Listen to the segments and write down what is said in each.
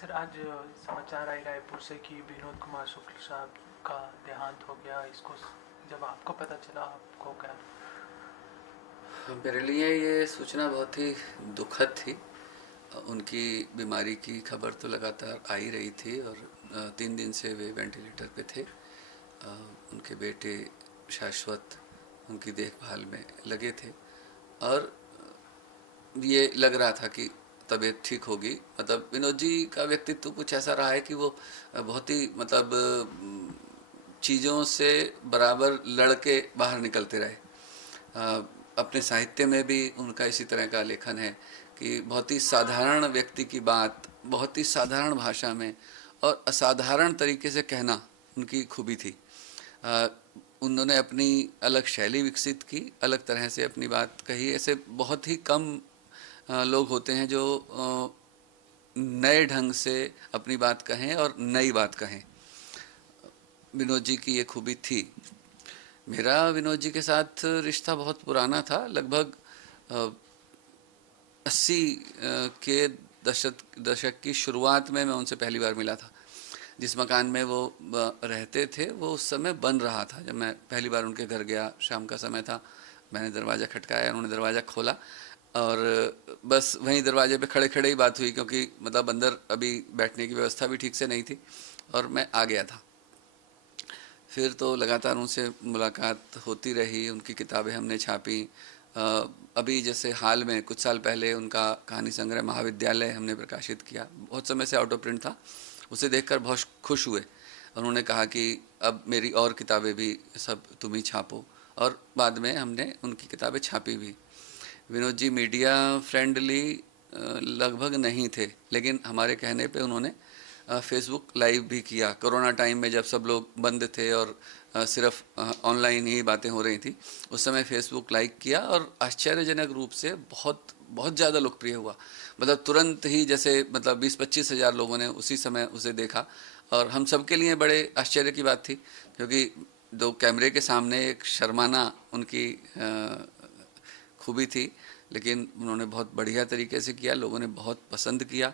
Sir आज समाचार आए रायपुर से कि विनोद कुमार शुक्ल साहब का देहांत हो गया। इसको जब आपको पता चला, आपको क्या? मेरे लिए ये सूचना बहुत ही दुखद थी। उनकी बीमारी की खबर तो लगातार आ ही रही थी और 3 दिन से वे वेंटिलेटर पे थे। उनके बेटे शाश्वत उनकी देखभाल में लगे थे और ये लग रहा था कि तबीयत ठीक होगी। मतलब विनोद जी का व्यक्तित्व कुछ ऐसा रहा है कि वो बहुत ही चीज़ों से बराबर लड़ के बाहर निकलते रहे। अपने साहित्य में भी उनका इसी तरह का लेखन है कि बहुत ही साधारण व्यक्ति की बात बहुत ही साधारण भाषा में और असाधारण तरीके से कहना उनकी खूबी थी। उन्होंने अपनी अलग शैली विकसित की, अलग तरह से अपनी बात कही। ऐसे बहुत ही कम लोग होते हैं जो नए ढंग से अपनी बात कहें और नई बात कहें। विनोद जी की ये खूबी थी। मेरा विनोद जी के साथ रिश्ता बहुत पुराना था। लगभग 80 के दशक की शुरुआत में मैं उनसे पहली बार मिला था। जिस मकान में वो रहते थे वो उस समय बन रहा था। जब मैं पहली बार उनके घर गया, शाम का समय था, मैंने दरवाज़ा खटकाया, उन्होंने दरवाज़ा खोला और बस वहीं दरवाजे पे खड़े खड़े ही बात हुई, क्योंकि मतलब अंदर अभी बैठने की व्यवस्था भी ठीक से नहीं थी और मैं आ गया था। फिर तो लगातार उनसे मुलाकात होती रही, उनकी किताबें हमने छापी। अभी जैसे हाल में कुछ साल पहले उनका कहानी संग्रह महाविद्यालय हमने प्रकाशित किया। बहुत समय से आउट ऑफ प्रिंट था। उसे देखकर बहुत खुश हुए। उन्होंने कहा कि अब मेरी और किताबें भी सब तुम ही छापो, और बाद में हमने उनकी किताबें छापी भी। विनोद जी मीडिया फ्रेंडली लगभग नहीं थे, लेकिन हमारे कहने पे उन्होंने फेसबुक लाइव भी किया। कोरोना टाइम में जब सब लोग बंद थे और सिर्फ ऑनलाइन ही बातें हो रही थी, उस समय फेसबुक लाइव किया और आश्चर्यजनक रूप से बहुत बहुत ज़्यादा लोकप्रिय हुआ। मतलब तुरंत ही जैसे मतलब 20-25 हज़ार लोगों ने उसी समय उसे देखा। और हम सब के लिए बड़े आश्चर्य की बात थी, क्योंकि दो कैमरे के सामने एक शर्माना उनकी खूबी थी, लेकिन उन्होंने बहुत बढ़िया तरीके से किया। लोगों ने बहुत पसंद किया।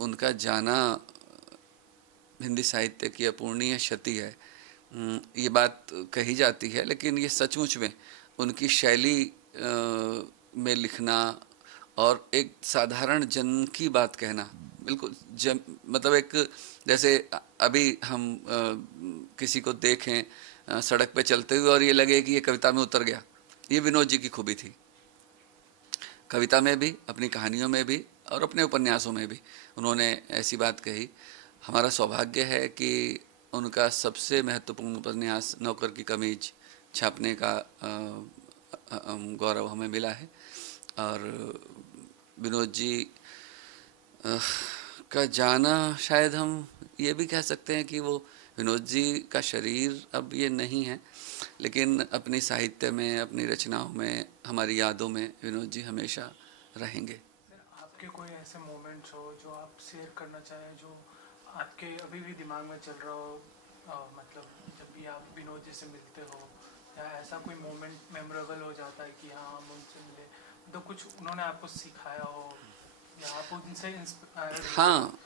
उनका जाना हिंदी साहित्य की अपूर्णीय क्षति है। ये बात कही जाती है, लेकिन ये सचमुच में उनकी शैली में लिखना और एक साधारण जन की बात कहना, बिल्कुल मतलब एक जैसे अभी हम किसी को देखें सड़क पे चलते हुए और ये लगे कि ये कविता में उतर गया, ये विनोद जी की खूबी थी। कविता में भी, अपनी कहानियों में भी और अपने उपन्यासों में भी उन्होंने ऐसी बात कही। हमारा सौभाग्य है कि उनका सबसे महत्वपूर्ण उपन्यास नौकर की कमीज छापने का गौरव हमें मिला है। और विनोद जी का जाना, शायद हम ये भी कह सकते हैं कि वो विनोद जी का शरीर अब ये नहीं है, लेकिन अपनी साहित्य में, अपनी रचनाओं में, हमारी यादों में विनोद जी हमेशा रहेंगे। सर आपके कोई ऐसे मोमेंट्स हो जो आप शेयर करना चाहें, जो आपके अभी भी दिमाग में चल रहा हो? मतलब जब भी आप विनोद जी से मिलते हो, या ऐसा कोई मोमेंट मेमोरेबल हो जाता है कि हाँ हम उनसे मिले, तो कुछ उन्होंने आपको सिखाया हो या आप उनसे इंस्पायर्ड हुए हो? हाँ,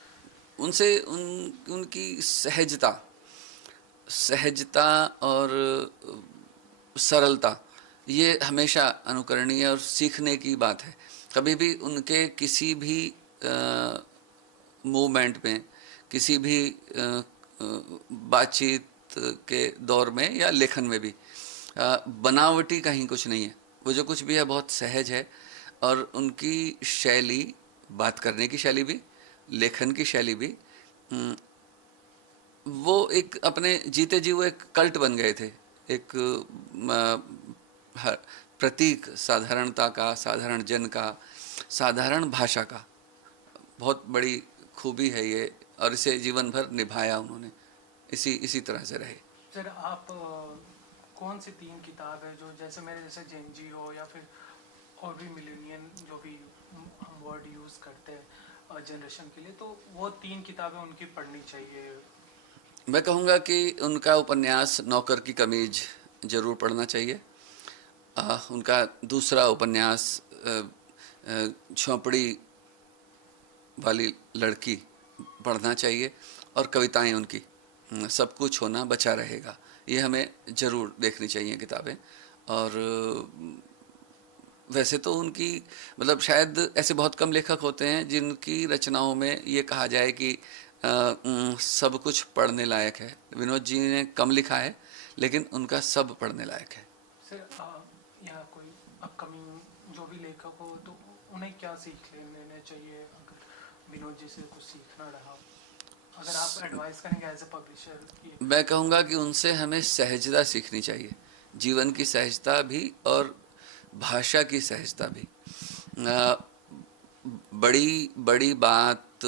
उनसे उनकी सहजता सहजता और सरलता, ये हमेशा अनुकरणीय और सीखने की बात है। कभी भी उनके किसी भी मूवमेंट में, किसी भी बातचीत के दौर में या लेखन में भी बनावटी कहीं कुछ नहीं है। वो जो कुछ भी है बहुत सहज है। और उनकी शैली, बात करने की शैली भी, लेखन की शैली भी, वो एक अपने जीते जी वो एक कल्ट बन गए थे। एक प्रतीक साधारणता का, साधारण जन का, साधारण भाषा का। बहुत बड़ी खूबी है ये, और इसे जीवन भर निभाया उन्होंने। इसी इसी तरह से रहे। सर आप कौन सी 3 किताब है जो जैसे मेरे जैसे जेनजी हो या फिर और भी मिलेनियन जो भी हम वर्ड यूज़ करते हैं जनरेशन के लिए, तो वो 3 किताबें उनकी पढ़नी चाहिए? मैं कहूँगा कि उनका उपन्यास नौकर की कमीज जरूर पढ़ना चाहिए। उनका दूसरा उपन्यास झोंपड़ी वाली लड़की पढ़ना चाहिए, और कविताएं उनकी, सब कुछ होना बचा रहेगा, ये हमें ज़रूर देखनी चाहिए किताबें। और वैसे तो उनकी मतलब शायद ऐसे बहुत कम लेखक होते हैं जिनकी रचनाओं में ये कहा जाए कि सब कुछ पढ़ने लायक है। विनोद जी ने कम लिखा है, लेकिन उनका सब पढ़ने लायक है। सर यहाँ कोई अपकमिंग जो भी लेखक हो तो उन्हें क्या सीख लेने चाहिए अगर विनोद जी से कुछ सीखना रहा, अगर आप एडवाइस करेंगे एज ए पब्लिशर? मैं कहूँगा कि उनसे हमें सहजता सीखनी चाहिए, जीवन की सहजता भी और भाषा की सहजता भी। बड़ी बड़ी बात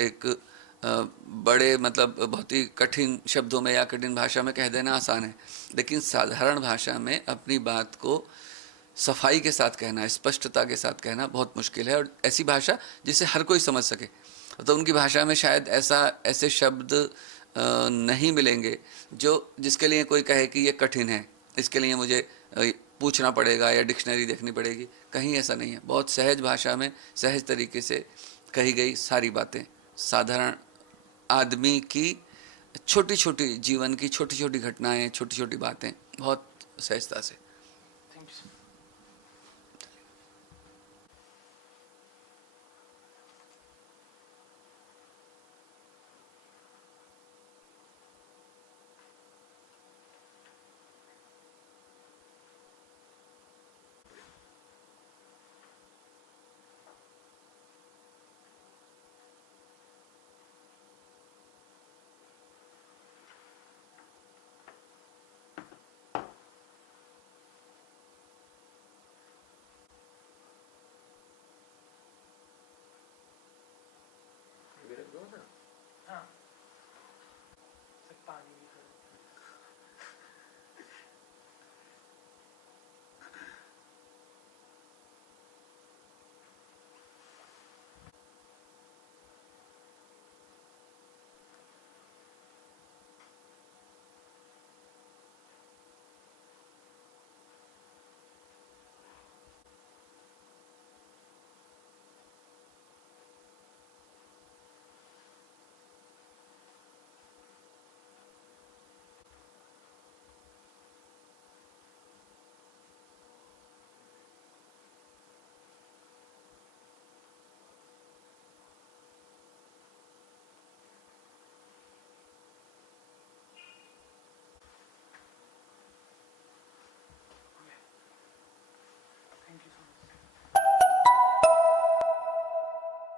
एक बड़े मतलब बहुत ही कठिन शब्दों में या कठिन भाषा में कह देना आसान है, लेकिन साधारण भाषा में अपनी बात को सफाई के साथ कहना, स्पष्टता के साथ कहना बहुत मुश्किल है। और ऐसी भाषा जिसे हर कोई समझ सके, तो उनकी भाषा में शायद ऐसे शब्द नहीं मिलेंगे जो जिसके लिए कोई कहे कि ये कठिन है, इसके लिए मुझे पूछना पड़ेगा या डिक्शनरी देखनी पड़ेगी। कहीं ऐसा नहीं है, बहुत सहज भाषा में सहज तरीके से कही गई सारी बातें, साधारण आदमी की छोटी छोटी जीवन की छोटी छोटी घटनाएं, छोटी छोटी बातें बहुत सहजता से। Thank you. हाँ।